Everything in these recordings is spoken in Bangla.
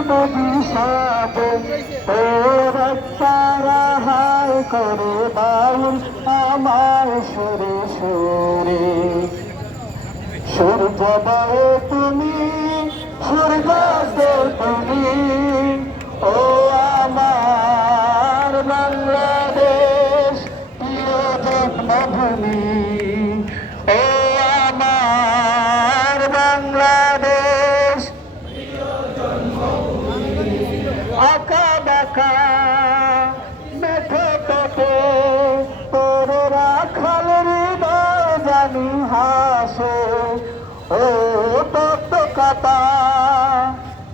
নদী সাজে তোর তারা হায় করে বাউল আমার সুরে সুরে তুমি সূর্যাস্ত তুমি ও বাঁকা মেঠে পেটে তোর রাখাল হাসে। ও তত্ত্ব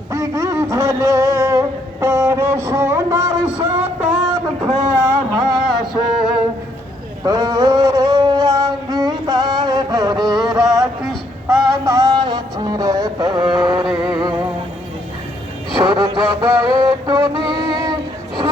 দিঘি ঝেলে তোর সোনার সতন খেয়া ভাসে তোর আঙ্গিনায় ধরে রাখিস আমায় চিরে তোরে সূর্যোদয়ে তুমি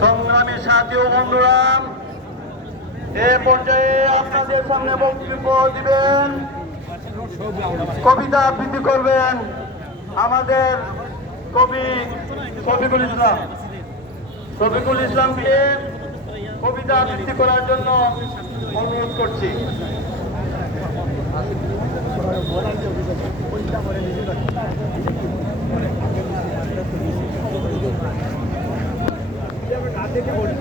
সংগ্রামী সাথী ও বন্ধুরা, এ পর্যায়ে আপনাদের সামনে বক্তব্য দিবেন। কবিতা আবৃত্তি করবেন আমাদের কবি শফিকুল ইসলাম। শফিকুল ইসলামকে কবিতা আবৃত্তি করার জন্য অনুরোধ করছি। থেকে বলি